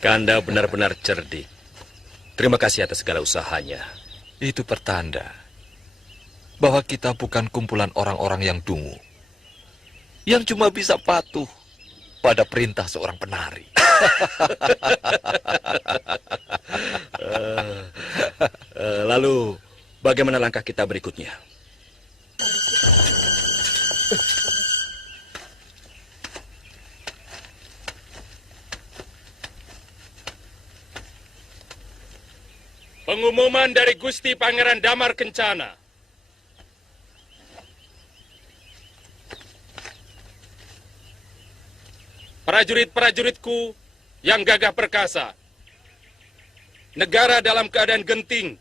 Kanda benar-benar cerdik. Terima kasih atas segala usahanya. Itu pertanda bahwa kita bukan kumpulan orang-orang yang dungu, yang cuma bisa patuh pada perintah seorang penari. Lalu, bagaimana langkah kita berikutnya? Pengumuman dari Gusti Pangeran Damar Kencana. Prajurit-prajuritku yang gagah perkasa. Negara dalam keadaan genting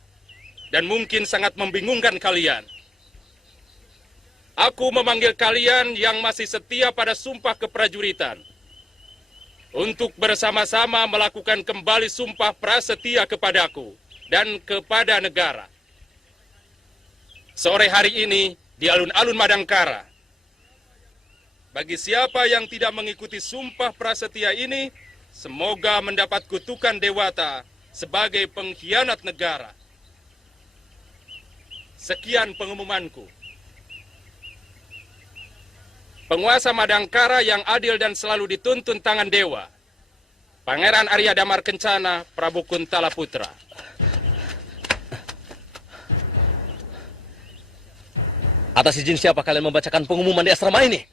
dan mungkin sangat membingungkan kalian. Aku memanggil kalian yang masih setia pada sumpah keprajuritan untuk bersama-sama melakukan kembali sumpah prasetia kepadaku dan kepada negara. Sore hari ini di alun-alun Madangkara. Bagi siapa yang tidak mengikuti sumpah prasetia ini, semoga mendapat kutukan Dewata sebagai pengkhianat negara. Sekian pengumumanku. Penguasa Madangkara yang adil dan selalu dituntun tangan dewa. Pangeran Arya Damar Kencana, Prabu Kuntala Putra. Atas izin siapa kalian membacakan pengumuman di asrama ini?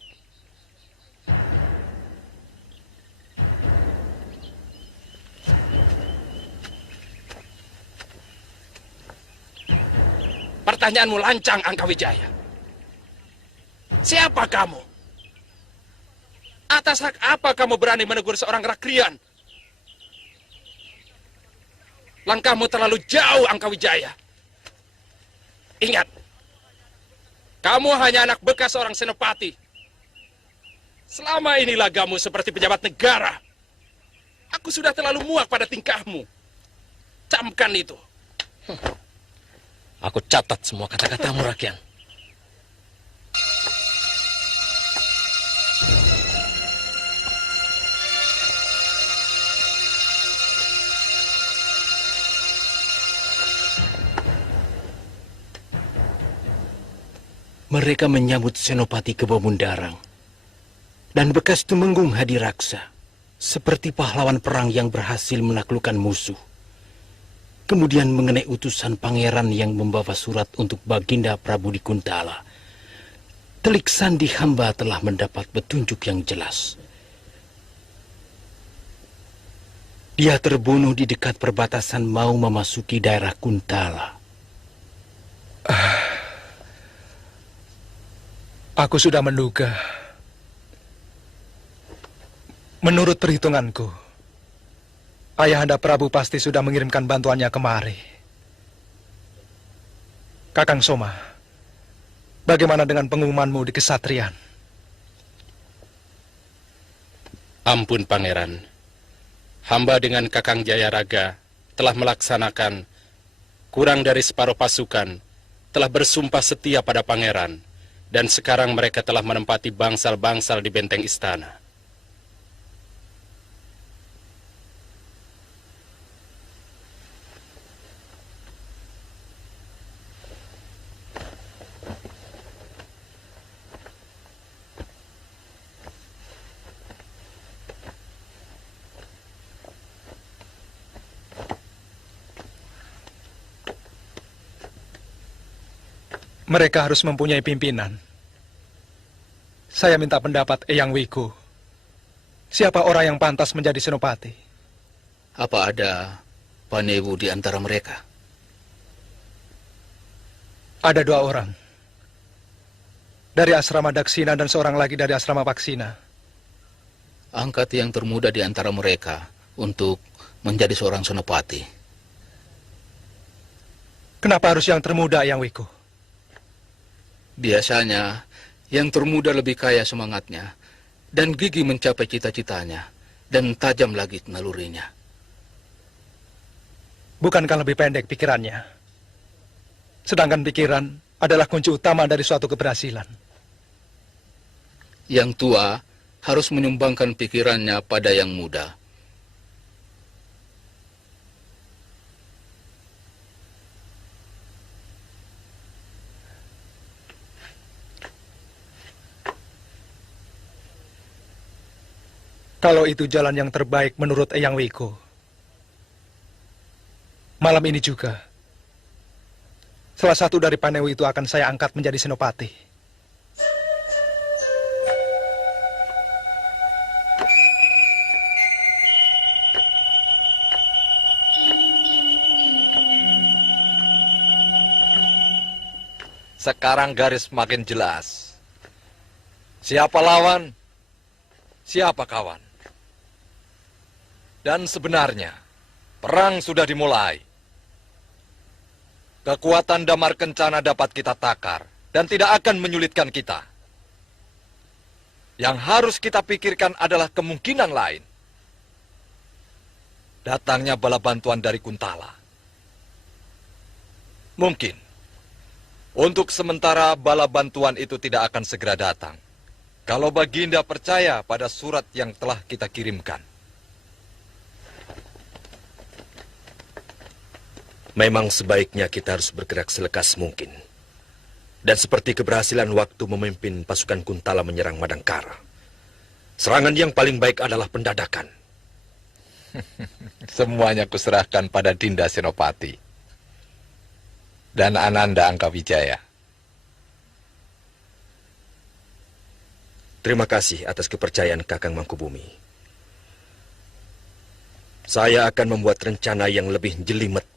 Pertanyaanmu lancang, Angkawijaya. Siapa kamu? Atas hak apa kamu berani menegur seorang rakrian? Langkahmu terlalu jauh, Angkawijaya. Ingat, kamu hanya anak bekas seorang senopati. Selama ini lagamu seperti pejabat negara. Aku sudah terlalu muak pada tingkahmu. Camkan itu. Aku catat semua kata-katamu, Rakyat. Mereka menyambut Senopati ke Bomundarang dan bekas Tumenggung Hadiraksa seperti pahlawan perang yang berhasil menaklukkan musuh. Kemudian mengenai utusan pangeran yang membawa surat untuk Baginda Prabu di Kuntala, telik sandi hamba telah mendapat petunjuk yang jelas. Dia terbunuh di dekat perbatasan mau memasuki daerah Kuntala. Aku sudah menduga. Menurut perhitunganku, Ayahanda Prabu pasti sudah mengirimkan bantuannya kemari. Kakang Soma, bagaimana dengan pengumumanmu di Kesatrian? Ampun, Pangeran. Hamba dengan Kakang Jayaraga telah melaksanakan kurang dari separuh pasukan, telah bersumpah setia pada Pangeran. Dan sekarang mereka telah menempati bangsal-bangsal di benteng istana. Mereka harus mempunyai pimpinan. Saya minta pendapat Eyang Wiku. Siapa orang yang pantas menjadi senopati? Apa ada Panewu di antara mereka? Ada 2 orang. Dari asrama Daksina dan seorang lagi dari asrama Paksina. Angkat yang termuda di antara mereka untuk menjadi seorang senopati. Kenapa harus yang termuda, Eyang Wiku? Biasanya, yang termuda lebih kaya semangatnya, dan gigih mencapai cita-citanya, dan tajam lagi nalurinya. Bukankah lebih pendek pikirannya? Sedangkan pikiran adalah kunci utama dari suatu keberhasilan. Yang tua harus menyumbangkan pikirannya pada yang muda. Kalau itu jalan yang terbaik menurut Eyang Wiko, malam ini juga, salah satu dari Panewu itu akan saya angkat menjadi senopati. Sekarang garis makin jelas. Siapa lawan, siapa kawan. Dan sebenarnya, perang sudah dimulai. Kekuatan Damar Kencana dapat kita takar dan tidak akan menyulitkan kita. Yang harus kita pikirkan adalah kemungkinan lain. Datangnya bala bantuan dari Kuntala. Mungkin, untuk sementara bala bantuan itu tidak akan segera datang. Kalau Baginda percaya pada surat yang telah kita kirimkan. Memang sebaiknya kita harus bergerak selekas mungkin. Dan seperti keberhasilan waktu memimpin pasukan Kuntala menyerang Madangkara. Serangan yang paling baik adalah pendadakan. Semuanya kuserahkan pada Dinda Senopati dan Ananda Angkawijaya. Terima kasih atas kepercayaan Kakang Mangkubumi. Saya akan membuat rencana yang lebih jelimet.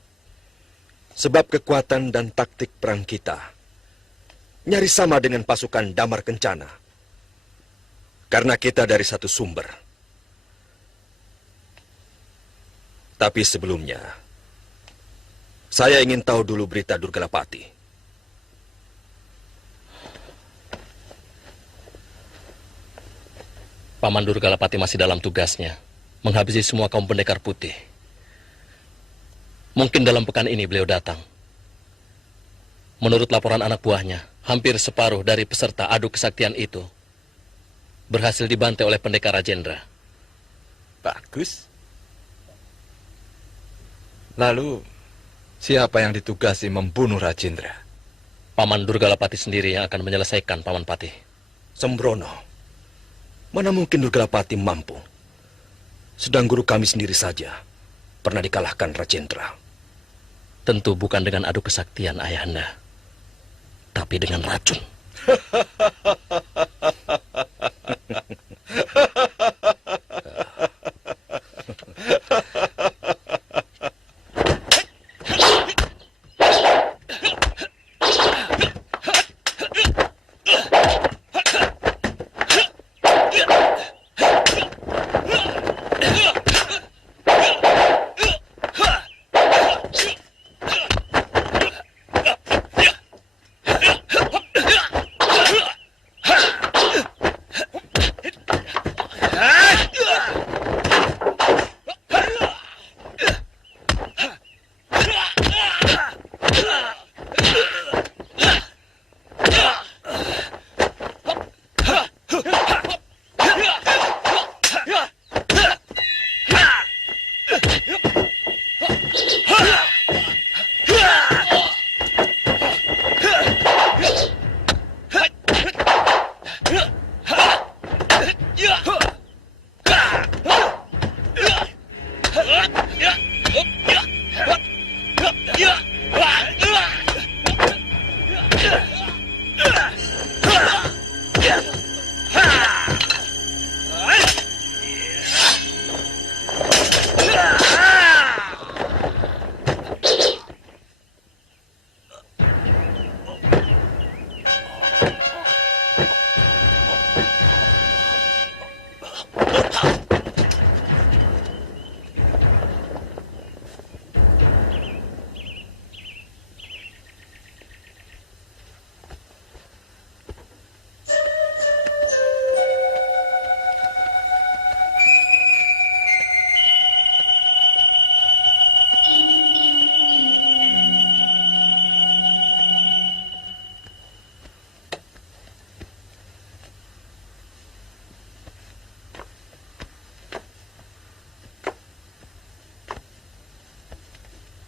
Sebab kekuatan dan taktik perang kita nyaris sama dengan pasukan Damar Kencana. Karena kita dari satu sumber. Tapi sebelumnya, saya ingin tahu dulu berita Durgalapati. Paman Durgalapati masih dalam tugasnya, menghabisi semua kaum pendekar putih. Mungkin dalam pekan ini beliau datang. Menurut laporan anak buahnya, hampir separuh dari peserta adu kesaktian itu berhasil dibantai oleh pendekar Rajendra. Bagus. Lalu, siapa yang ditugasi membunuh Rajendra? Paman Durgalapati sendiri yang akan menyelesaikan, Paman Patih. Sembrono, mana mungkin Durgalapati mampu? Sedang guru kami sendiri saja pernah dikalahkan Rajendra. Tentu bukan dengan adu kesaktian, Ayahanda, tapi dengan racun.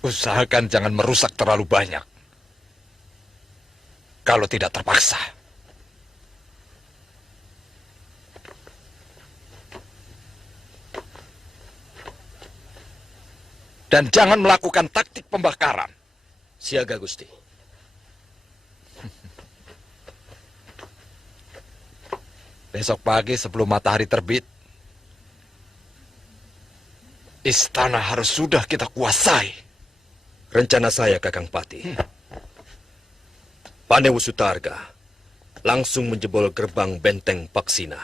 Usahakan jangan merusak terlalu banyak. Kalau tidak terpaksa. Dan jangan melakukan taktik pembakaran. Siaga, Gusti. Besok pagi sebelum matahari terbit, istana harus sudah kita kuasai. Rencana saya, Kakang Pati. Panewu Sutarga langsung menjebol gerbang benteng Paksina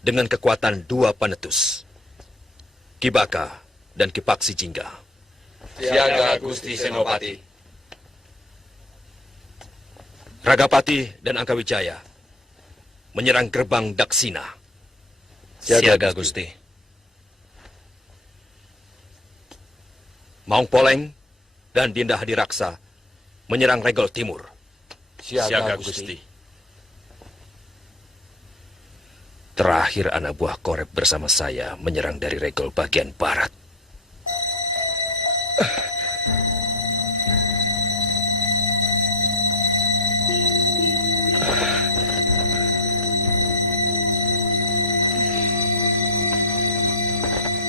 dengan kekuatan 2 panetus, Kibaka dan Kipaksi Jingga. Siaga Gusti Senopati. Ragapati dan Angkawijaya menyerang gerbang Daksina. Siaga, Gusti. Maung Poleng dan Dinda Hadiraksa menyerang Regol Timur. Siaga Gusti. Terakhir anak buah Korep bersama saya menyerang dari Regol bagian barat.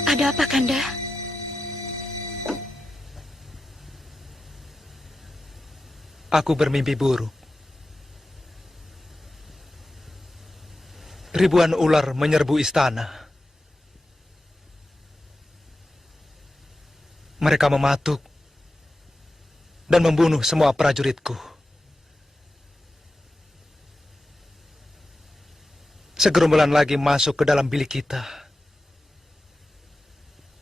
Ada apa, Kanda? Aku bermimpi buruk. Ribuan ular menyerbu istana. Mereka mematuk dan membunuh semua prajuritku. Segerombolan lagi masuk ke dalam bilik kita,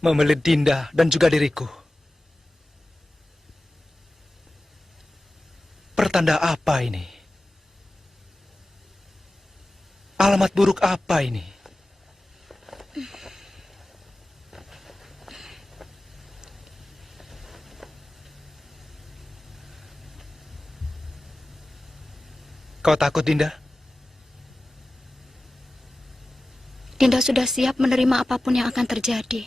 membelit Dinda dan juga diriku. Pertanda apa ini? Alamat buruk apa ini? Kau takut, Dinda? Dinda sudah siap menerima apapun yang akan terjadi.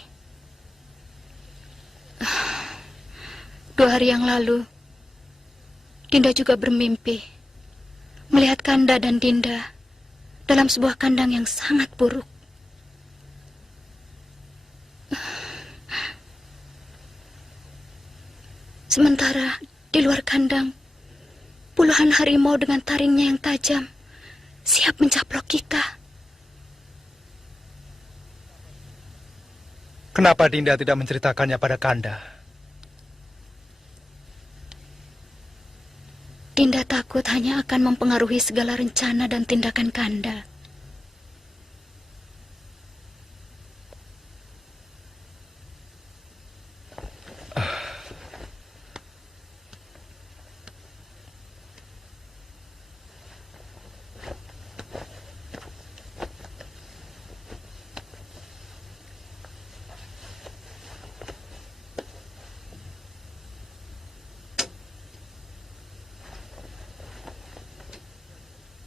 2 hari yang lalu, Dinda juga bermimpi melihat Kanda dan Dinda dalam sebuah kandang yang sangat buruk. Sementara di luar kandang, puluhan harimau dengan taringnya yang tajam siap mencaplok kita. Kenapa Dinda tidak menceritakannya pada Kanda? Dinda takut hanya akan mempengaruhi segala rencana dan tindakan Kanda.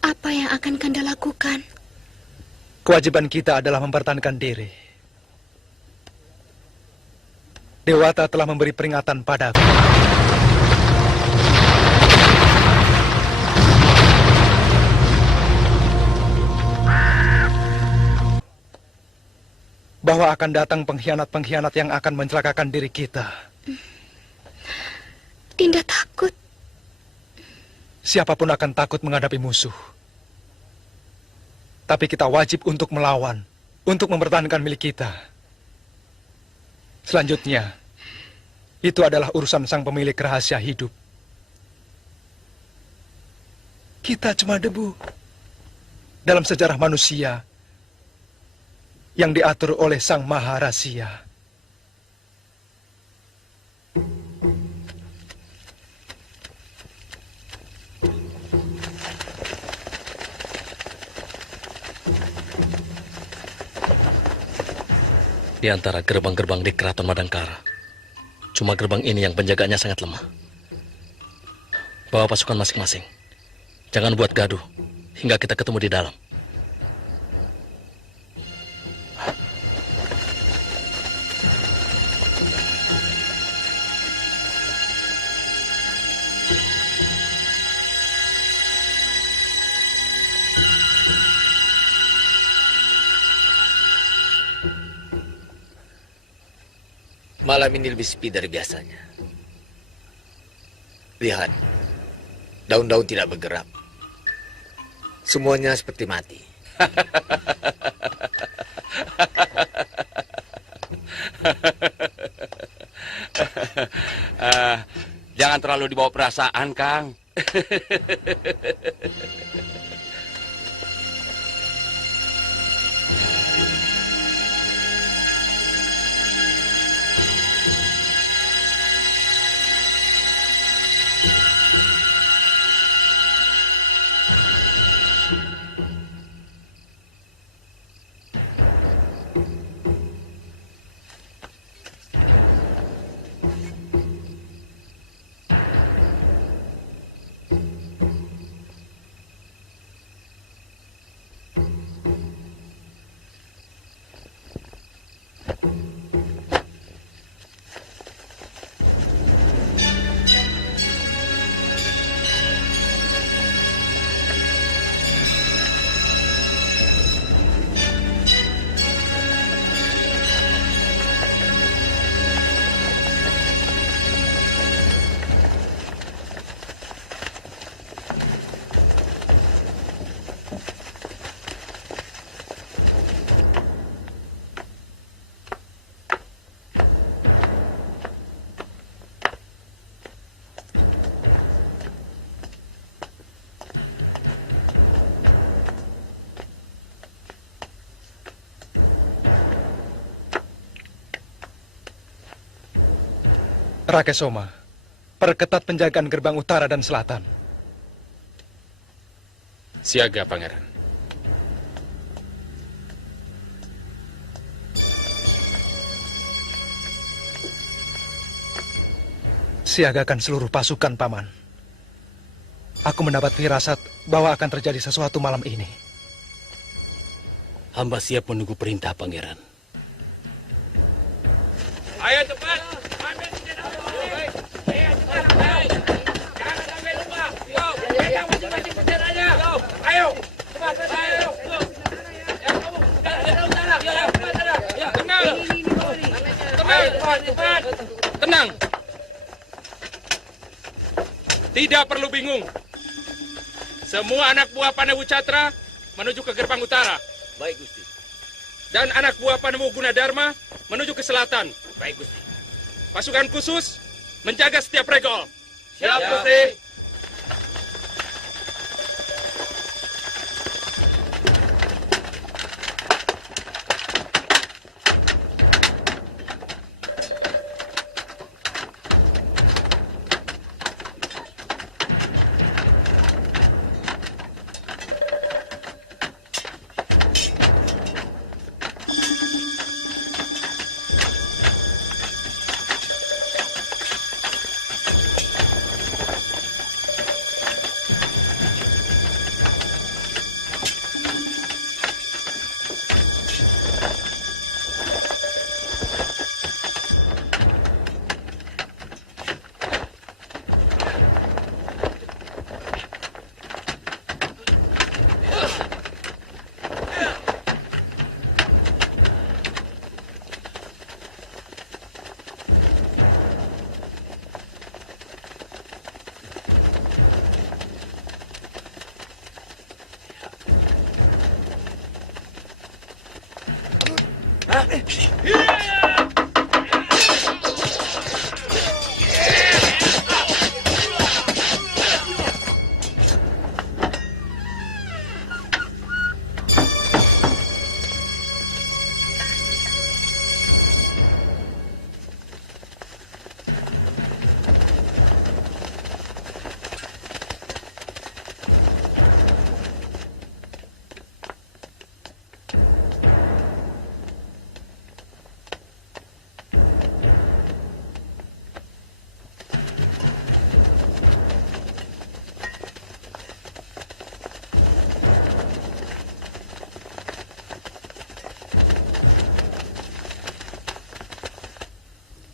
Apa yang akan Kanda lakukan? Kewajiban kita adalah mempertahankan diri. Dewata telah memberi peringatan padaku. Bahwa akan datang pengkhianat-pengkhianat yang akan mencelakakan diri kita. Dinda takut. Siapapun akan takut menghadapi musuh. Tapi kita wajib untuk melawan, untuk mempertahankan milik kita. Selanjutnya, itu adalah urusan sang pemilik rahasia hidup. Kita cuma debu dalam sejarah manusia yang diatur oleh Sang Maha Rahasia. Di antara gerbang-gerbang di Keraton Madangkara, cuma gerbang ini yang penjaganya sangat lemah. Bawa pasukan masing-masing. Jangan buat gaduh hingga kita ketemu di dalam. Malam ini lebih sepi dari biasanya. Lihat, daun-daun tidak bergerak. Semuanya seperti mati. Jangan terlalu dibawa perasaan, Kang. Rakesoma, perketat penjagaan gerbang utara dan selatan. Siaga, Pangeran. Siagakan seluruh pasukan, Paman. Aku mendapat firasat bahwa akan terjadi sesuatu malam ini. Hamba siap menunggu perintah, Pangeran. Ayo cepat. Tenang. Tidak perlu bingung. Semua anak buah Panewu Catra menuju ke gerbang utara. Baik, Gusti. Dan anak buah Panewu Gunadarma menuju ke selatan. Baik, Gusti. Pasukan khusus menjaga setiap regol. Siap, Gusti.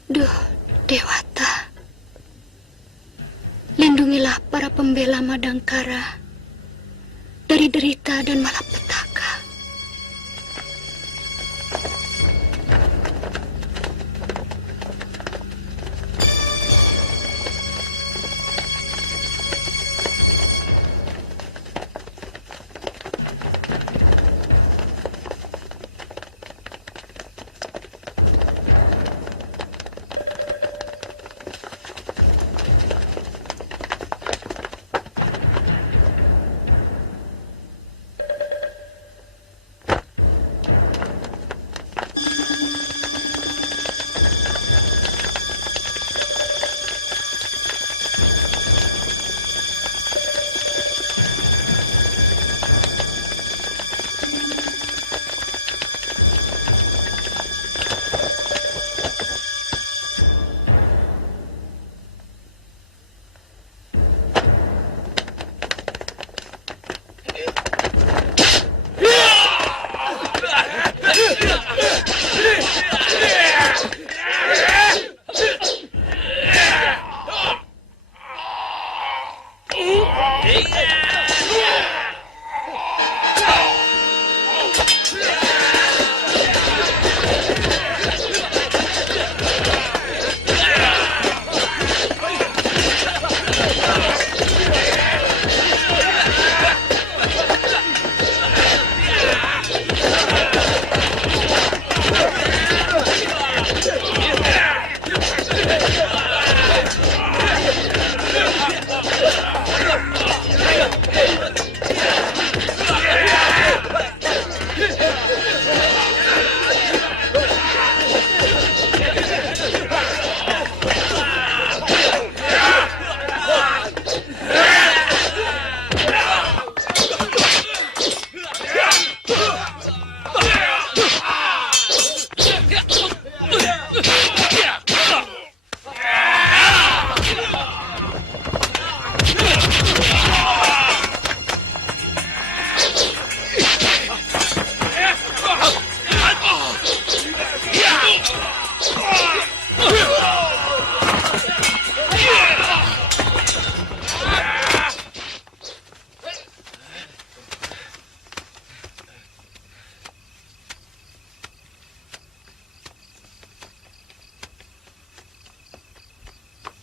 Duh, Dewata. Lindungilah para pembela Madangkara dari derita dan malapetaka.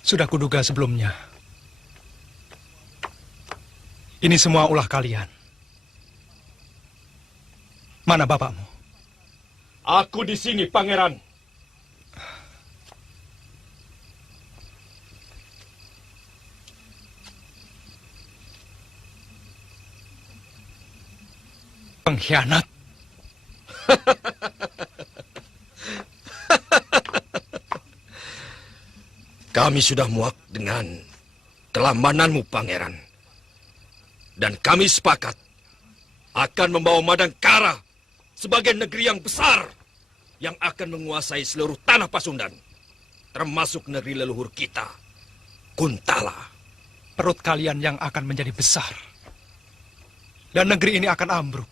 Sudah kuduga sebelumnya. Ini semua ulah kalian. Mana bapakmu? Aku di sini, Pangeran. Pengkhianat. Kami sudah muak dengan kelamananmu, Pangeran. Dan kami sepakat akan membawa Madangkara sebagai negeri yang besar yang akan menguasai seluruh tanah Pasundan, termasuk negeri leluhur kita, Kuntala. Perut kalian yang akan menjadi besar. Dan negeri ini akan ambruk.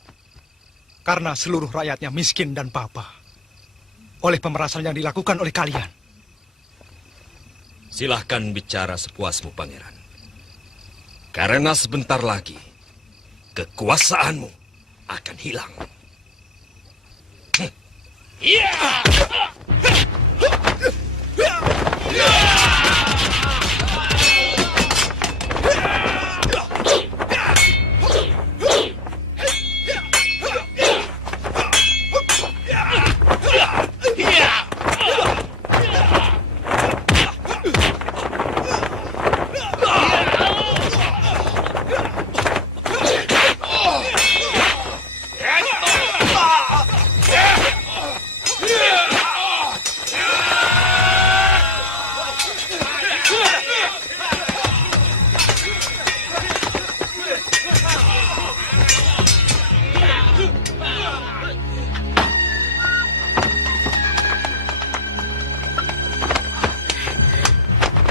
Karena seluruh rakyatnya miskin dan papa. Oleh pemerasan yang dilakukan oleh kalian. Silahkan bicara sepuasmu, Pangeran. Karena sebentar lagi, kekuasaanmu akan hilang.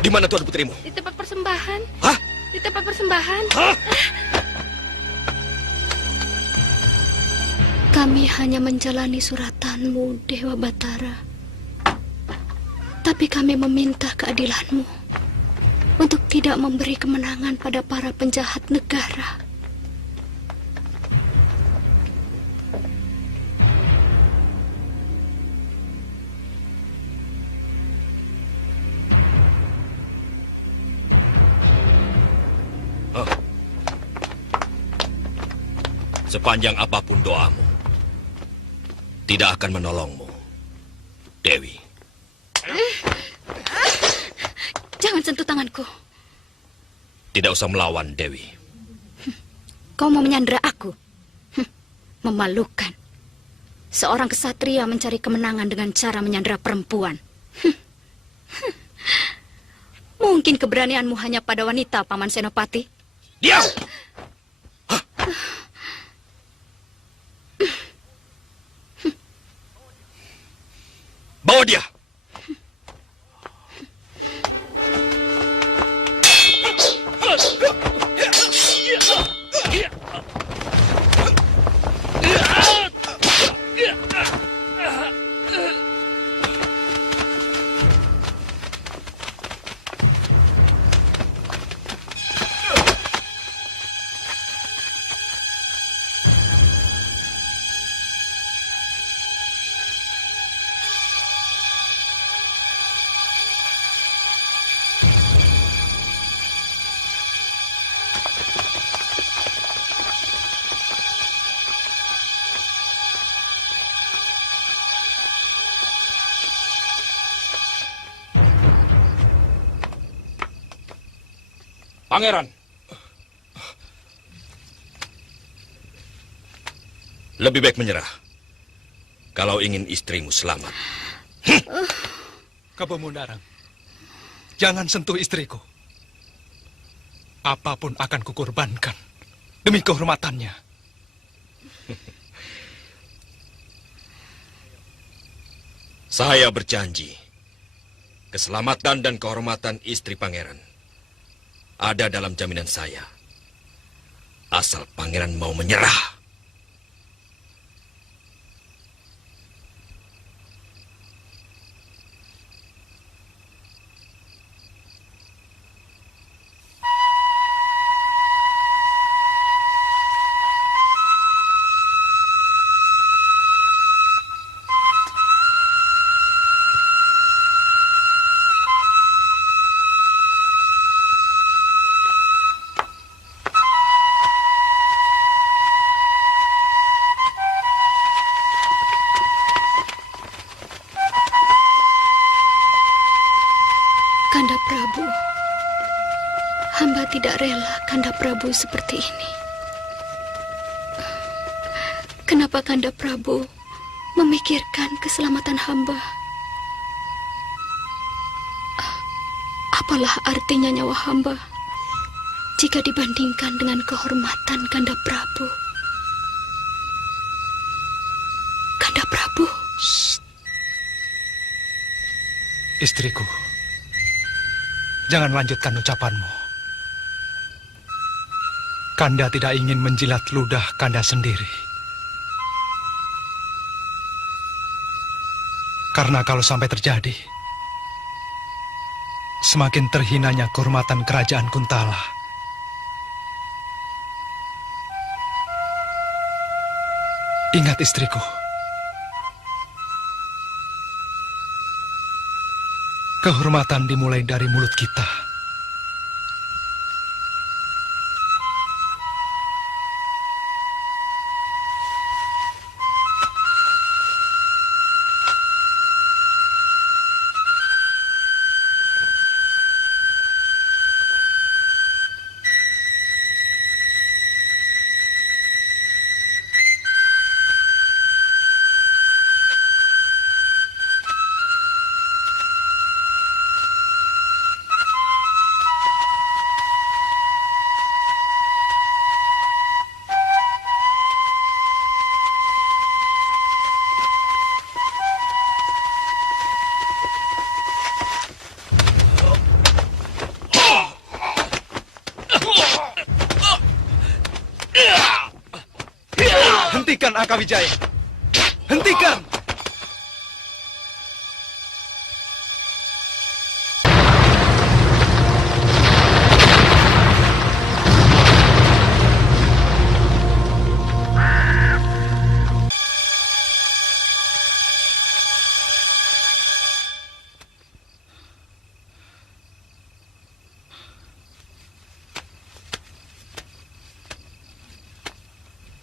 Di mana Tuan Putrimu? Di tempat persembahan. Hah? Di tempat persembahan. Hah? Kami hanya menjalani suratanmu, Dewa Batara. Tapi kami meminta keadilanmu untuk tidak memberi kemenangan pada para penjahat negara. Sepanjang apapun doamu, tidak akan menolongmu, Dewi. Jangan sentuh tanganku. Tidak usah melawan, Dewi. Kau mau menyandera aku? Memalukan. Seorang kesatria mencari kemenangan dengan cara menyandera perempuan. Mungkin keberanianmu hanya pada wanita, Paman Senopati. Diam! Bawa dia! Pangeran, lebih baik menyerah kalau ingin istrimu selamat. Kebemundarang, jangan sentuh istriku. Apapun akan kukorbankan demi kehormatannya. Saya berjanji, keselamatan dan kehormatan istri pangeran ada dalam jaminan saya. Asal pangeran mau menyerah. Kanda Prabu, hamba tidak rela Kanda Prabu seperti ini. Kenapa Kanda Prabu memikirkan keselamatan hamba? Apalah artinya nyawa hamba jika dibandingkan dengan kehormatan Kanda Prabu? Kanda Prabu. Istriku, jangan lanjutkan ucapanmu. Kanda tidak ingin menjilat ludah Kanda sendiri. Karena kalau sampai terjadi, semakin terhinanya kehormatan kerajaan Kuntala. Ingat istriku, kehormatan dimulai dari mulut kita. Hentikan Akawijaya! Hentikan!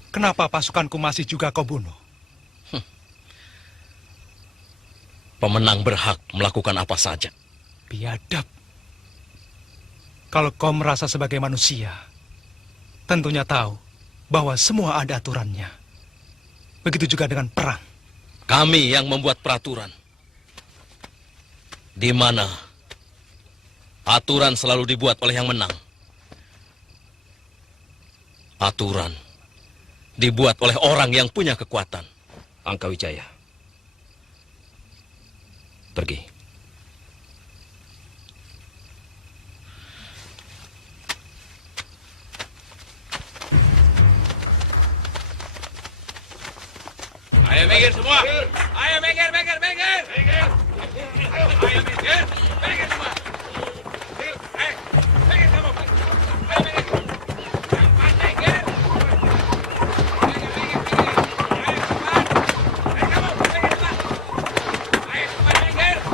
Kenapa pasukanku masih juga kau bunuh? Pemenang berhak melakukan apa saja. Biadab. Kalau kau merasa sebagai manusia, tentunya tahu bahwa semua ada aturannya. Begitu juga dengan perang. Kami yang membuat peraturan. Di mana aturan selalu dibuat oleh yang menang. Aturan dibuat oleh orang yang punya kekuatan. Angkawijaya, pergi. Ayo minggir semua. Ayo minggir, minggir, minggir. Ayo minggir, minggir semua. Ayo, minggir kamu. Ayo minggir. Cepat minggir. Minggir, minggir, minggir. Ayo cepat. Ayo kamu, minggir cepat. Ayo cepat minggir.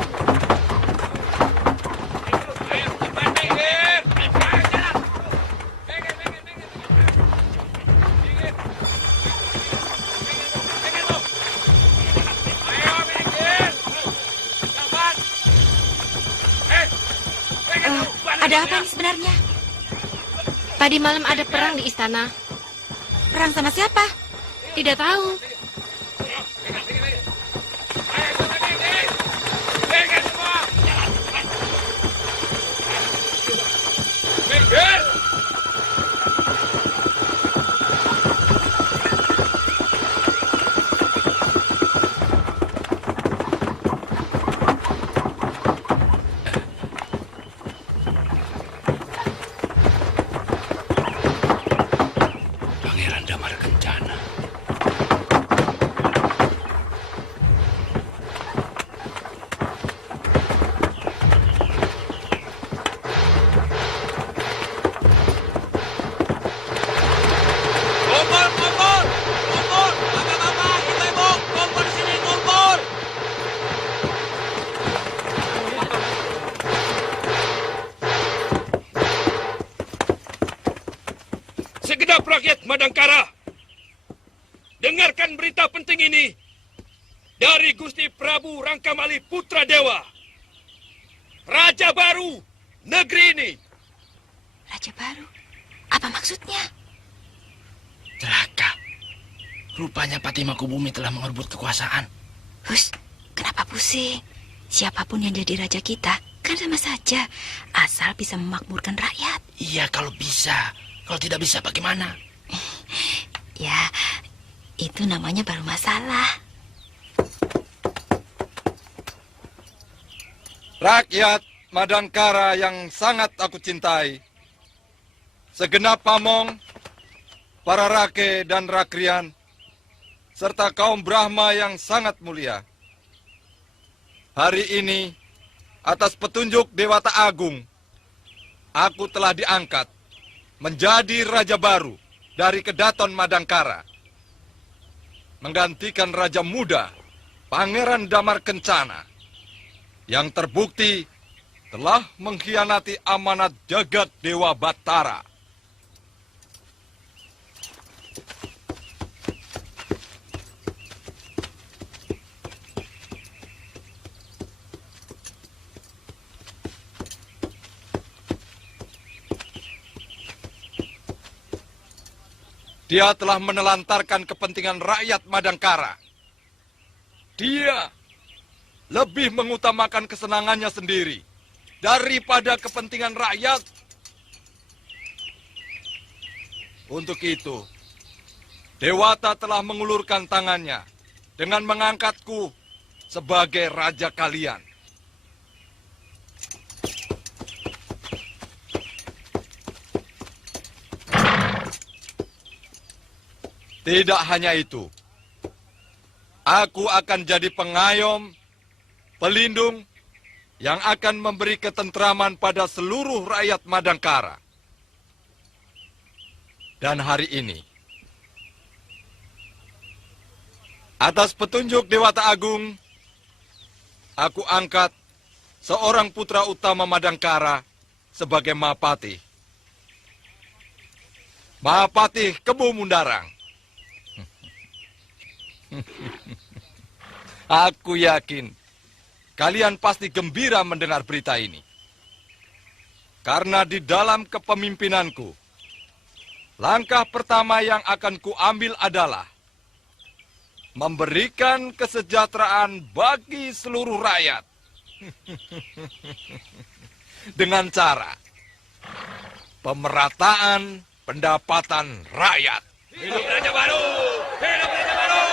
Ayo cepat minggir. Ayo jalan. Minggir, minggir, minggir. Minggir. Ada apa ini sebenarnya? Tadi malam ada perang di istana. Perang sama siapa? Tidak tahu. Segenap rakyat Madangkara, dengarkan berita penting ini dari Gusti Prabu Rangkamali Putra Dewa, Raja baru negeri ini. Raja baru? Apa maksudnya? Celaka. Rupanya Pati Mangkubumi telah mengerebut kekuasaan. Hus, kenapa pusing? Siapapun yang jadi raja kita, kan sama saja. Asal bisa memakmurkan rakyat. Iya, kalau bisa. Kalau tidak bisa, bagaimana? Ya, itu namanya baru masalah. Rakyat Madangkara yang sangat aku cintai, segenap pamong, para rake dan rakrian, serta kaum Brahma yang sangat mulia. Hari ini, atas petunjuk Dewata Agung, aku telah diangkat menjadi raja baru dari Kedaton Madangkara, menggantikan raja muda, Pangeran Damar Kencana, yang terbukti telah mengkhianati amanat jagat Dewa Batara. Dia telah menelantarkan kepentingan rakyat Madangkara. Dia lebih mengutamakan kesenangannya sendiri daripada kepentingan rakyat. Untuk itu, Dewata telah mengulurkan tangannya dengan mengangkatku sebagai raja kalian. Tidak hanya itu, aku akan jadi pengayom, pelindung, yang akan memberi ketentraman pada seluruh rakyat Madangkara. Dan hari ini, atas petunjuk Dewata Agung, aku angkat seorang putra utama Madangkara sebagai Mahapati. Mahapati Kebo Mundarang. Aku yakin kalian pasti gembira mendengar berita ini. Karena di dalam kepemimpinanku, langkah pertama yang akan kuambil adalah memberikan kesejahteraan bagi seluruh rakyat. Dengan cara pemerataan pendapatan rakyat. Hidup Raja Baru! Hidup Raja Baru!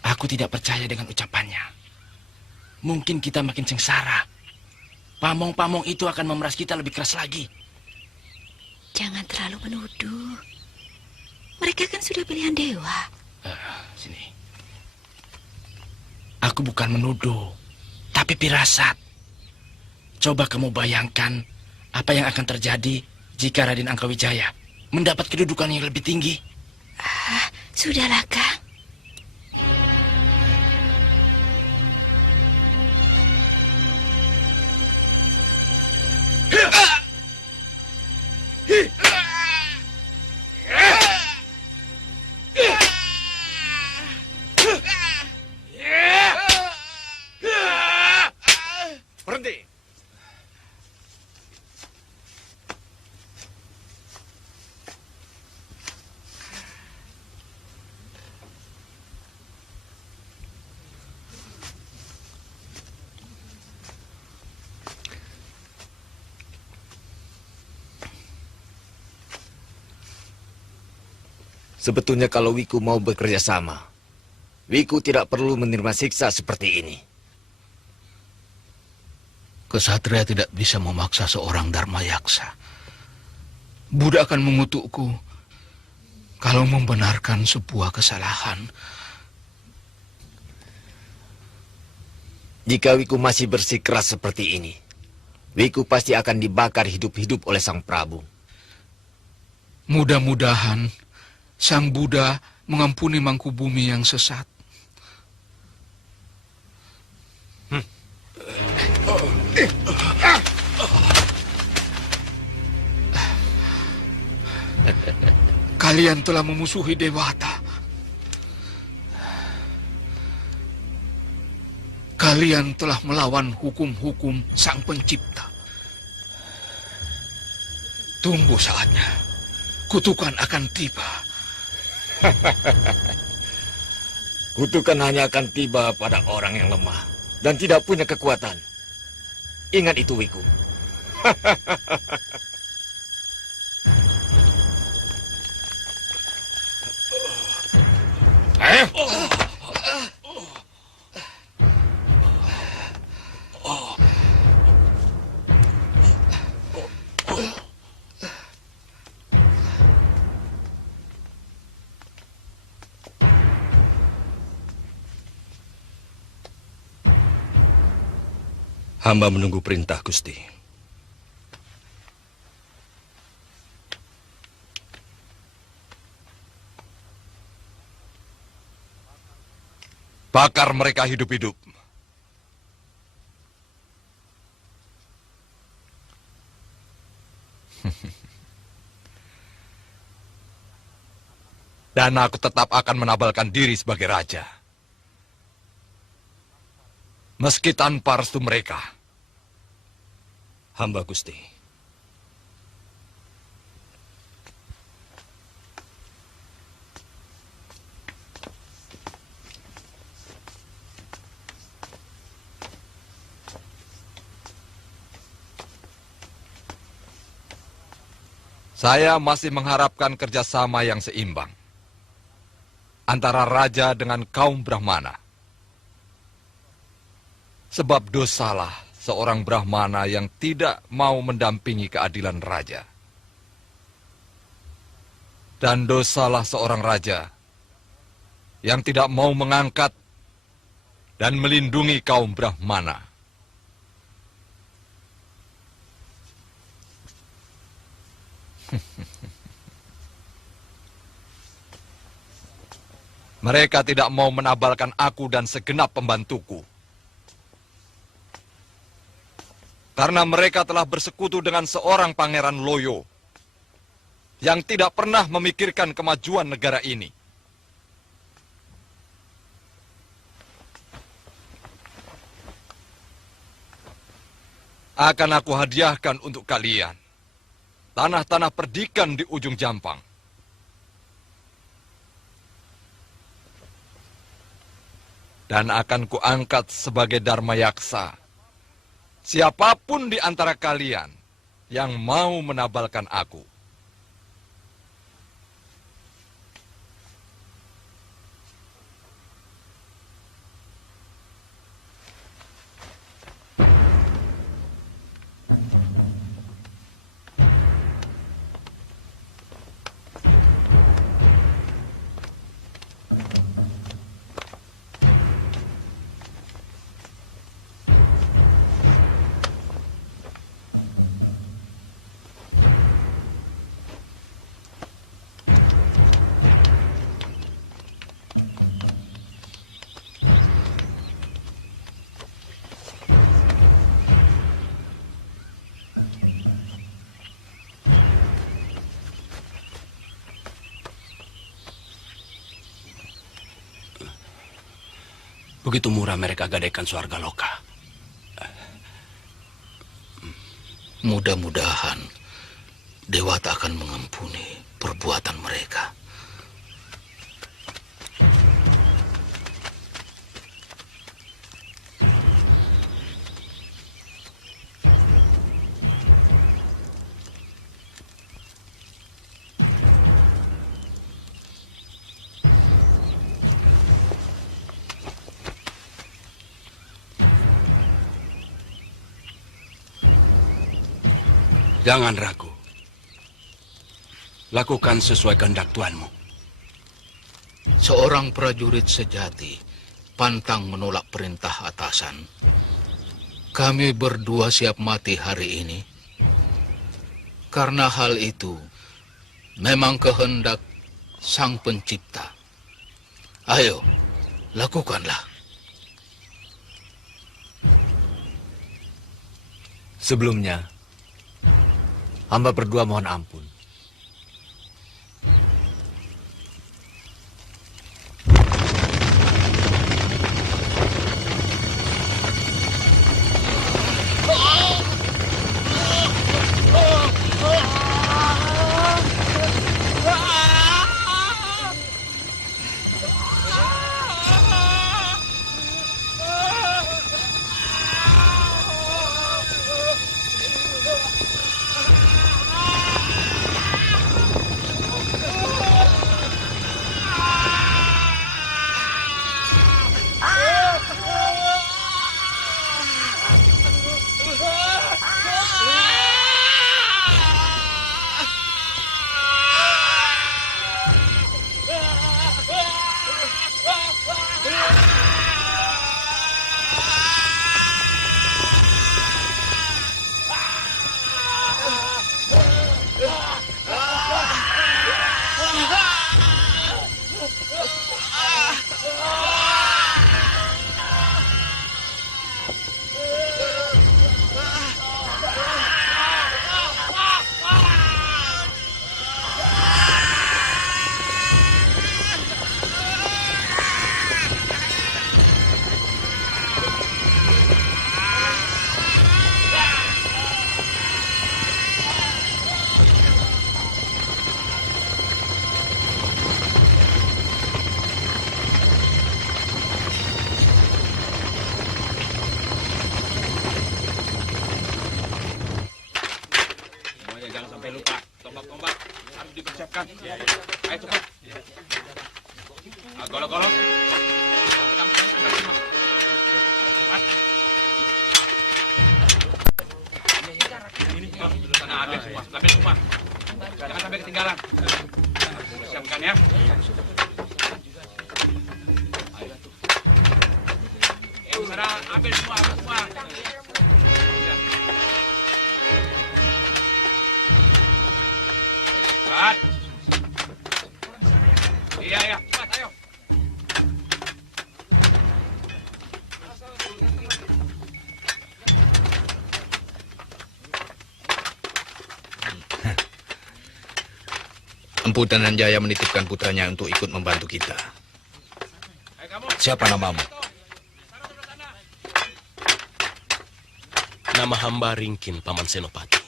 Aku tidak percaya dengan ucapannya. Mungkin kita makin sengsara. Pamong-pamong itu akan memeras kita lebih keras lagi. Jangan terlalu menuduh. Mereka kan sudah pilihan dewa. Sini. Aku bukan menuduh, tapi firasat. Coba kamu bayangkan apa yang akan terjadi jika Raden Angkawijaya mendapat kedudukan yang lebih tinggi. Sudahlah, Kang. Berhenti. Sebetulnya kalau Wiku mau bekerja sama, Wiku tidak perlu menerima siksa seperti ini. Kesatria tidak bisa memaksa seorang Dharma Yaksa. Buddha akan mengutukku kalau membenarkan sebuah kesalahan. Jika Wiku masih bersikeras seperti ini, Wiku pasti akan dibakar hidup-hidup oleh Sang Prabu. Mudah-mudahan Sang Buddha mengampuni Mangkubumi yang sesat. Kalian telah memusuhi Dewata. Kalian telah melawan hukum-hukum Sang Pencipta. Tunggu saatnya. Kutukan akan tiba. Kutukan hanya akan tiba pada orang yang lemah dan tidak punya kekuatan. Ingat itu, Wiku. Hamba menunggu perintah, Gusti. Bakar mereka hidup-hidup. Dan aku tetap akan menabalkan diri sebagai raja. Meski tanpa restu mereka. Hamba, Gusti. Saya masih mengharapkan kerjasama yang seimbang antara raja dengan kaum Brahmana. Sebab dosalah seorang Brahmana yang tidak mau mendampingi keadilan raja. Dan dosalah seorang raja yang tidak mau mengangkat dan melindungi kaum Brahmana. Mereka tidak mau menabalkan aku dan segenap pembantuku. Karena mereka telah bersekutu dengan seorang Pangeran Loyo yang tidak pernah memikirkan kemajuan negara ini. Akan aku hadiahkan untuk kalian tanah-tanah perdikan di ujung Jampang. Dan akan kuangkat sebagai Dharma Yaksa siapapun di antara kalian yang mau menabalkan aku. Begitu murah mereka gadaikan Swarga Loka. Mudah-mudahan Dewata akan mengampuni perbuatan mereka. Jangan ragu. Lakukan sesuai kehendak tuanmu. Seorang prajurit sejati pantang menolak perintah atasan. Kami berdua siap mati hari ini. Karena hal itu memang kehendak Sang Pencipta. Ayo, lakukanlah. Sebelumnya, hamba berdua mohon ampun. Ayo cepat. Golok-golok. Cepat. Ini sana ambil semua. Jangan sampai ketinggalan. Siapkan ya. Sana ambil semua. Cepat. Iya, cepat, ayo. Empu Dananjaya menitipkan putranya untuk ikut membantu kita. Siapa namamu? Nama hamba Ringkin, Paman Senopati.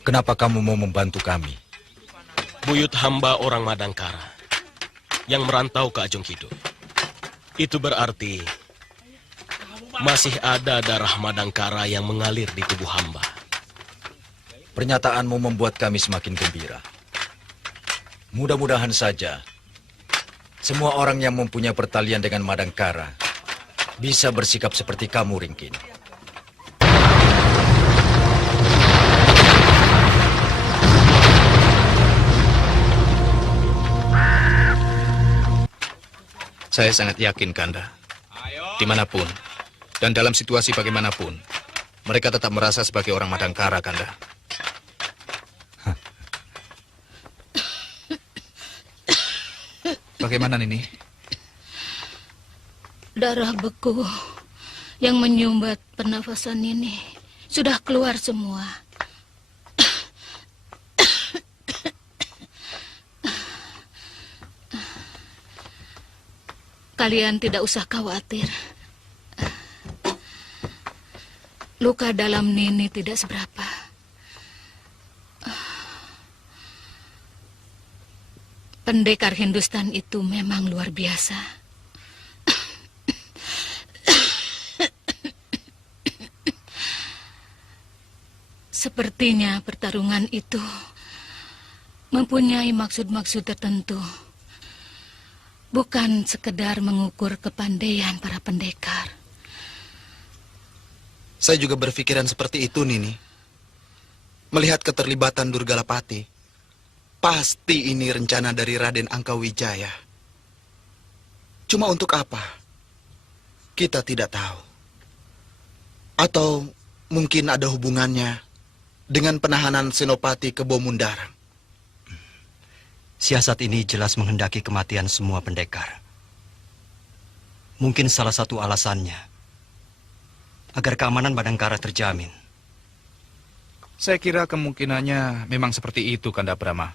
Kenapa kamu mau membantu kami? Buyut hamba orang Madangkara yang merantau ke Ajong Kidul. Itu berarti masih ada darah Madangkara yang mengalir di tubuh hamba. Pernyataanmu membuat kami semakin gembira. Mudah-mudahan saja semua orang yang mempunyai pertalian dengan Madangkara bisa bersikap seperti kamu, Ringkin. Saya sangat yakin, Kanda. Dimanapun, dan dalam situasi bagaimanapun, mereka tetap merasa sebagai orang Madangkara, Kanda. Bagaimana, Nini? Darah beku yang menyumbat pernafasan Nini sudah keluar semua. Kalian tidak usah khawatir. Luka dalam Nini tidak seberapa. Pendekar Hindustan itu memang luar biasa. Sepertinya pertarungan itu mempunyai maksud-maksud tertentu. Bukan sekedar mengukur kepandaian para pendekar. Saya juga berpikiran seperti itu, Nini. Melihat keterlibatan Durgalapati, pasti ini rencana dari Raden Angkawijaya. Cuma untuk apa? Kita tidak tahu. Atau mungkin ada hubungannya dengan penahanan Senopati ke Bomundarang. Siasat ini jelas menghendaki kematian semua pendekar. Mungkin salah satu alasannya agar keamanan Madangkara terjamin. Saya kira kemungkinannya memang seperti itu, Kanda Brahma.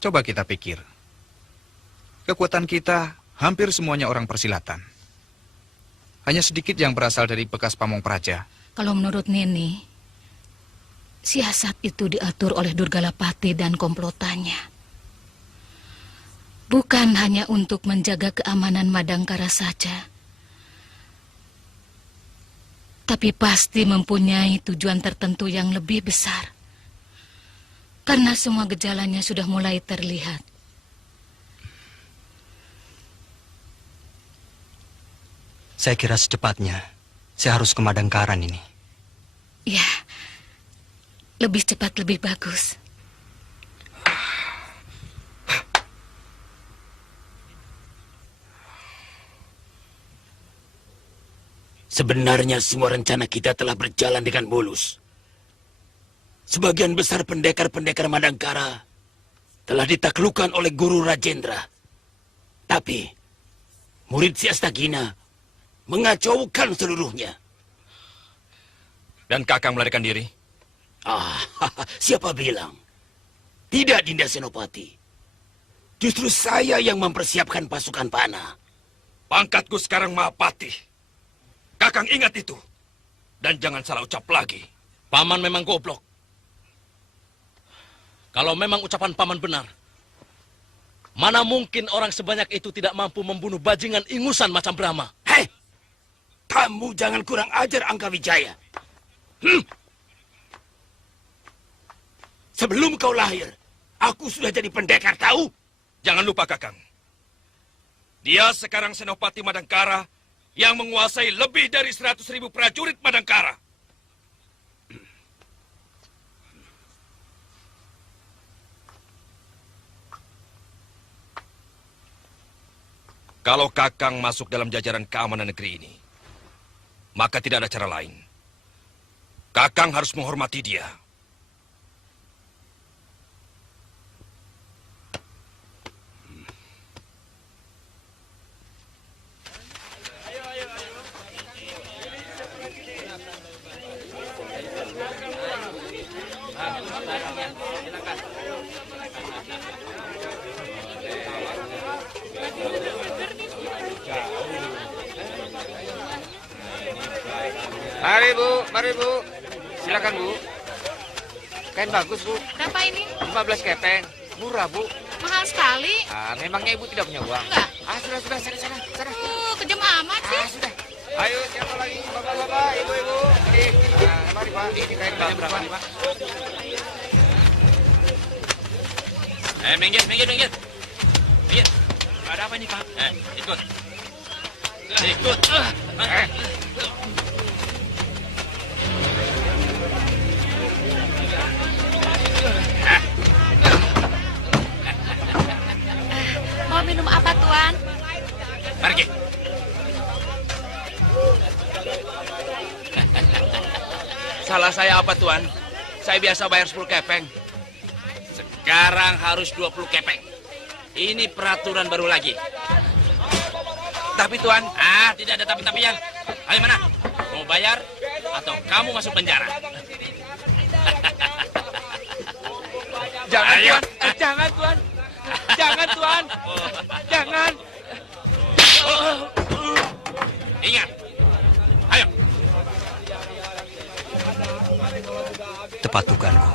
Coba kita pikir. Kekuatan kita hampir semuanya orang persilatan. Hanya sedikit yang berasal dari bekas pamong praja. Kalau menurut Nini, siasat itu diatur oleh Durgalapati dan komplotannya. Bukan hanya untuk menjaga keamanan Madangkara saja, tapi pasti mempunyai tujuan tertentu yang lebih besar. Karena semua gejalanya sudah mulai terlihat. Saya kira secepatnya saya harus ke Madangkaran ini. Ya, lebih cepat lebih bagus. Sebenarnya semua rencana kita telah berjalan dengan mulus. Sebagian besar pendekar-pendekar Madangkara telah ditaklukkan oleh Guru Rajendra. Tapi murid si Astagina mengacaukan seluruhnya. Dan Kakang melarikan diri? Siapa bilang? Tidak, Dinda Senopati. Justru saya yang mempersiapkan pasukan panah. Pangkatku sekarang Mahapati. Kakang ingat itu. Dan jangan salah ucap lagi. Paman memang goblok. Kalau memang ucapan paman benar, mana mungkin orang sebanyak itu tidak mampu membunuh bajingan ingusan macam Brahma? Hei! Kamu jangan kurang ajar, Angkawijaya. Sebelum kau lahir, aku sudah jadi pendekar, tahu? Jangan lupa, Kakang. Dia sekarang Senopati Madangkara yang menguasai lebih dari 100.000 prajurit Madangkara. Kalau Kakang masuk dalam jajaran keamanan negeri ini, maka tidak ada cara lain. Kakang harus menghormati dia. Mari Bu. Silakan Bu. Kain bagus Bu. Berapa ini? 15 kepeng. Murah Bu. Mahal sekali. Memangnya Ibu tidak punya uang? Enggak. Sudah, sana. Kejam amat sih. Sudah. Ayo, siapa lagi? Bapak-bapak, ibu-ibu. Mari Pak, ini kain bagus berapa nih Pak? Minggir. Minggir. Ada apa ini Pak? Ikut. Mau minum apa, Tuan? Pergi. Salah saya apa, Tuan? Saya biasa bayar 10 kepeng. Sekarang harus 20 kepeng. Ini peraturan baru lagi. Tapi, Tuan... tidak ada tapi-tapian. Ayo mana? Mau bayar atau kamu masuk penjara? Jangan, Ayo. Tuan. Jangan, Tuan. Jangan, Tuan. Jangan. Ingat. Ayo. Tepat dugaanku.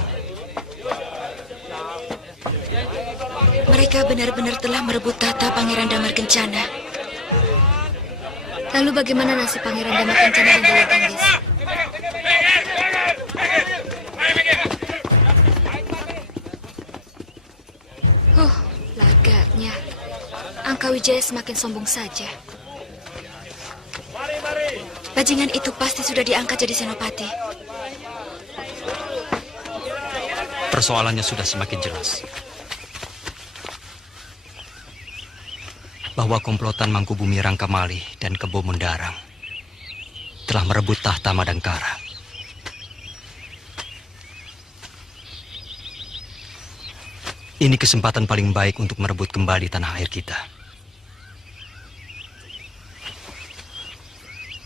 Mereka benar-benar telah merebut tahta Pangeran Damar Kencana. Lalu bagaimana nasib Pangeran Damar Kencana dan Dewi Kanggis? Lagaknya. Angkawijaya semakin sombong saja. Bajingan itu pasti sudah diangkat jadi senopati. Persoalannya sudah semakin jelas. bahwa komplotan Mangkubumi Rangkamali dan Kebo Mundarang telah merebut tahta Madangkara. Ini kesempatan paling baik untuk merebut kembali tanah air kita.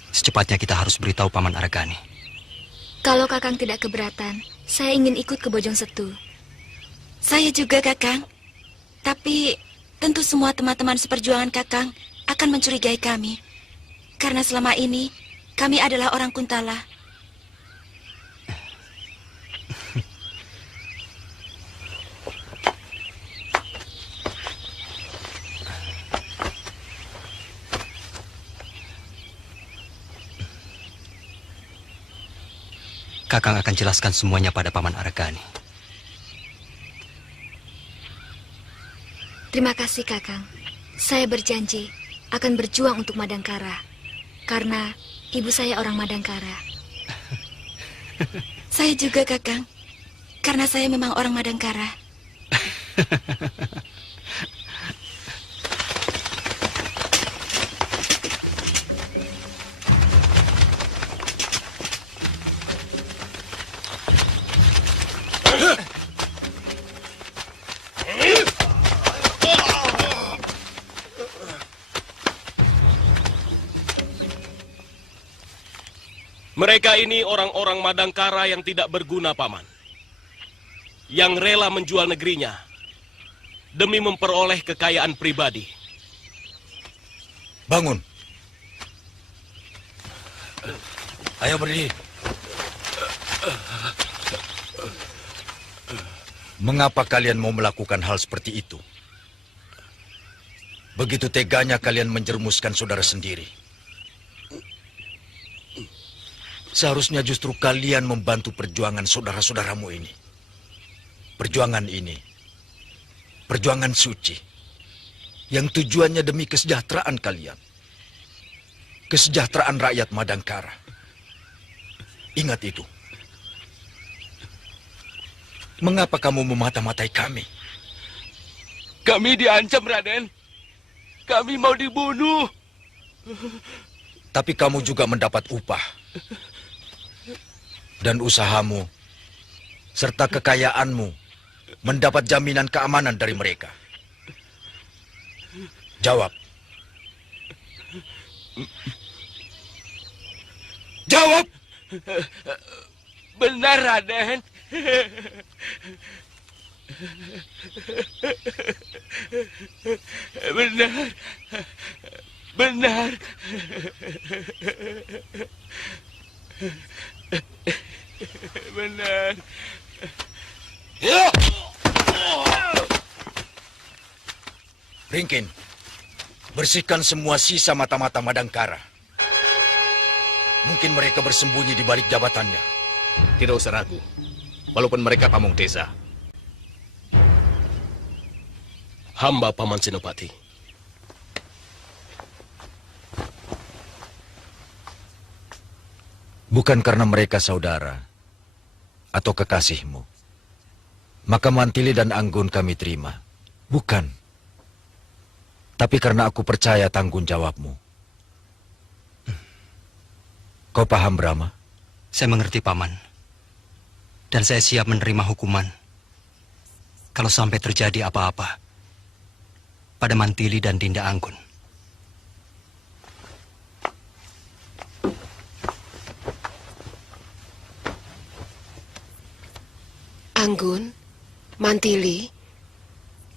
Secepatnya kita harus beritahu Paman Aragani. Kalau Kakang tidak keberatan, saya ingin ikut ke Bojong Setu. Saya juga, Kakang. Tapi tentu semua teman-teman seperjuangan Kakang akan mencurigai kami. Karena selama ini kami adalah orang Kuntala. Kakang akan jelaskan semuanya pada Paman Aragani. Terima kasih, Kakang. Saya berjanji akan berjuang untuk Madangkara. Karena ibu saya orang Madangkara. Saya juga, Kakang. Karena saya memang orang Madangkara. Mereka ini orang-orang Madangkara yang tidak berguna, Paman. Yang rela menjual negerinya demi memperoleh kekayaan pribadi. Bangun. Ayo berdiri. Mengapa kalian mau melakukan hal seperti itu? Begitu teganya kalian menjerumuskan saudara sendiri. Seharusnya justru kalian membantu perjuangan saudara-saudaramu ini. Perjuangan ini, perjuangan suci, yang tujuannya demi kesejahteraan kalian. Kesejahteraan rakyat Madangkara. Ingat itu. Mengapa kamu memata-matai kami? Kami diancam, Raden. Kami mau dibunuh. Tapi kamu juga mendapat upah. Dan usahamu, serta kekayaanmu, mendapat jaminan keamanan dari mereka. Jawab. Jawab! Benar, Raden. Benar. Benar. Benar. Ringkin, bersihkan semua sisa mata-mata Madangkara. Mungkin mereka bersembunyi di balik jabatannya. Tidak usah ragu, walaupun mereka pamung desa. Hamba Paman Senopati. Bukan karena mereka saudara atau kekasihmu, maka Mantili dan Anggun kami terima. Bukan. Tapi karena aku percaya tanggung jawabmu. Kau paham, Brahma? Saya mengerti, Paman. Dan saya siap menerima hukuman kalau sampai terjadi apa-apa pada Mantili dan Dinda Anggun. Anggun, Mantili,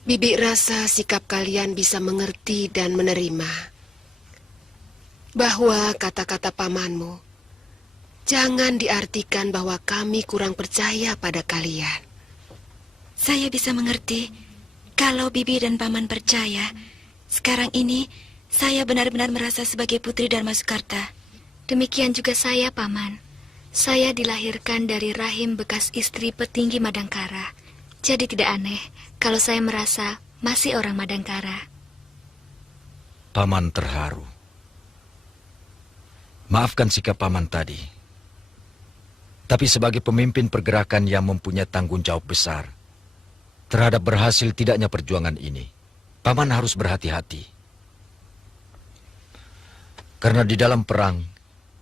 Bibi rasa sikap kalian bisa mengerti dan menerima bahwa kata-kata pamanmu jangan diartikan bahwa kami kurang percaya pada kalian. Saya bisa mengerti kalau Bibi dan Paman percaya. Sekarang ini saya benar-benar merasa sebagai putri Dharma Soekarta. Demikian juga saya, Paman. Saya dilahirkan dari rahim bekas istri petinggi Madangkara. Jadi tidak aneh kalau saya merasa masih orang Madangkara. Paman terharu. Maafkan sikap Paman tadi. Tapi sebagai pemimpin pergerakan yang mempunyai tanggung jawab besar terhadap berhasil tidaknya perjuangan ini, Paman harus berhati-hati. Karena di dalam perang,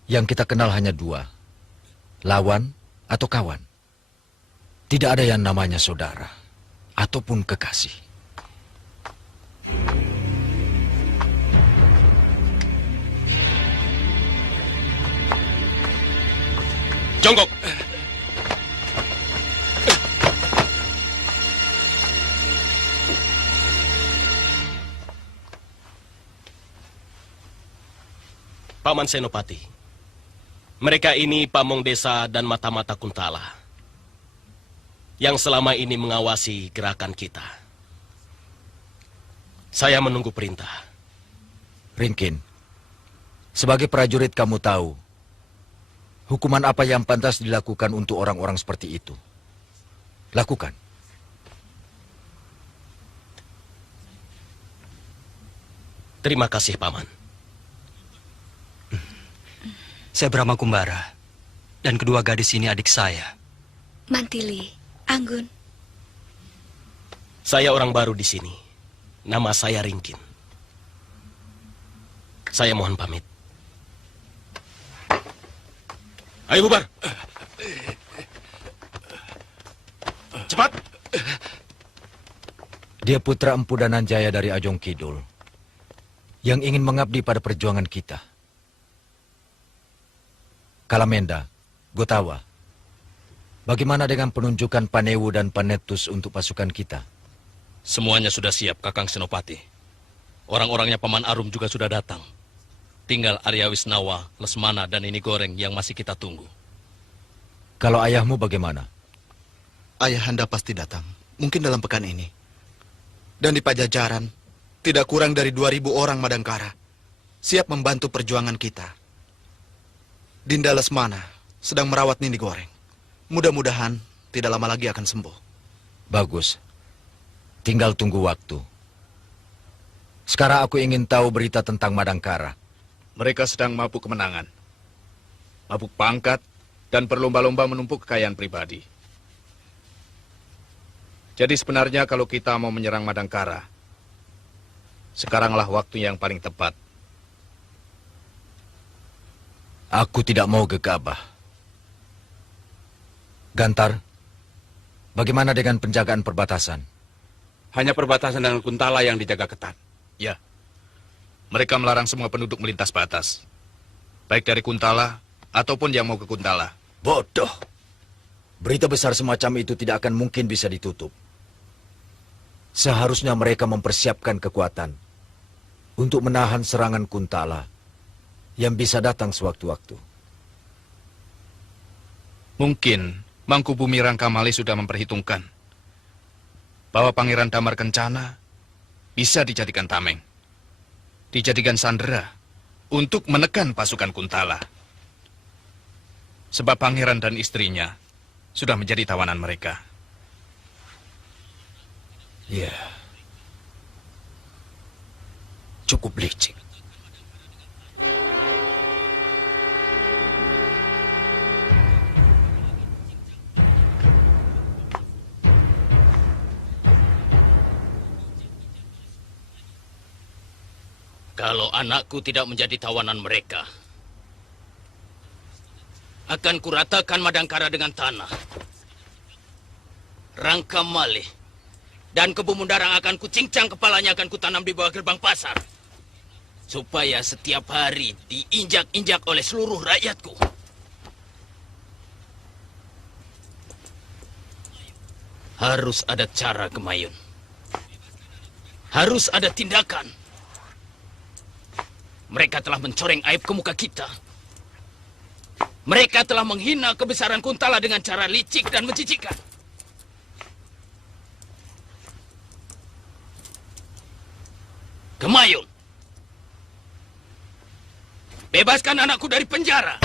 yang kita kenal hanya dua, lawan atau kawan. Tidak ada yang namanya saudara ataupun kekasih. Jongkok! Paman Senopati, mereka ini pamong desa dan mata-mata Kuntala yang selama ini mengawasi gerakan kita. Saya menunggu perintah. Ringkin, sebagai prajurit kamu tahu hukuman apa yang pantas dilakukan untuk orang-orang seperti itu. Lakukan. Terima kasih, Paman. Saya Brahma Kumbara, dan kedua gadis ini adik saya. Mantili, Anggun. Saya orang baru di sini. Nama saya Ringkin. Saya mohon pamit. Ayo bubar. Cepat. Dia putra Empu Dananjaya dari Ajong Kidul yang ingin mengabdi pada perjuangan kita. Kalamenda, Gotawa, bagaimana dengan penunjukan Panewu dan Panetus untuk pasukan kita? Semuanya sudah siap, Kakang Senopati. Orang-orangnya Paman Arum juga sudah datang. Tinggal Arya Wisnawa, Lesmana, dan Ini Goreng yang masih kita tunggu. Kalau ayahmu bagaimana? Ayahanda pasti datang, mungkin dalam pekan ini. Dan di Pajajaran, tidak kurang dari 2.000 orang Madangkara siap membantu perjuangan kita. Dinda Lesmana sedang merawat Nini Goreng. Mudah-mudahan tidak lama lagi akan sembuh. Bagus. Tinggal tunggu waktu. Sekarang aku ingin tahu berita tentang Madangkara. Mereka sedang mabuk kemenangan. Mabuk pangkat dan berlomba-lomba menumpuk kekayaan pribadi. Jadi sebenarnya kalau kita mau menyerang Madangkara, sekaranglah waktu yang paling tepat. Aku tidak mau gegabah. Gantar, bagaimana dengan penjagaan perbatasan? Hanya perbatasan dengan Kuntala yang dijaga ketat. Ya, mereka melarang semua penduduk melintas batas. Baik dari Kuntala ataupun yang mau ke Kuntala. Bodoh. Berita besar semacam itu tidak akan mungkin bisa ditutup. Seharusnya mereka mempersiapkan kekuatan untuk menahan serangan Kuntala yang bisa datang sewaktu-waktu. Mungkin Mangkubumi Rangkamali sudah memperhitungkan bahwa Pangeran Damar Kencana bisa dijadikan tameng, dijadikan sandera untuk menekan pasukan Kuntala. Sebab pangeran dan istrinya sudah menjadi tawanan mereka. Ya, cukup licik. Kalau anakku tidak menjadi tawanan mereka, akan kuratakan Madangkara dengan tanah. Rangkamali dan Kebu Mundarang akan kucincang kepalanya, akan kutanam di bawah gerbang pasar. Supaya setiap hari diinjak-injak oleh seluruh rakyatku. Harus ada cara, Gemayun. Harus ada tindakan. Mereka telah mencoreng aib ke muka kita. Mereka telah menghina kebesaran Kuntala dengan cara licik dan menjijikkan. Gemayun, bebaskan anakku dari penjara.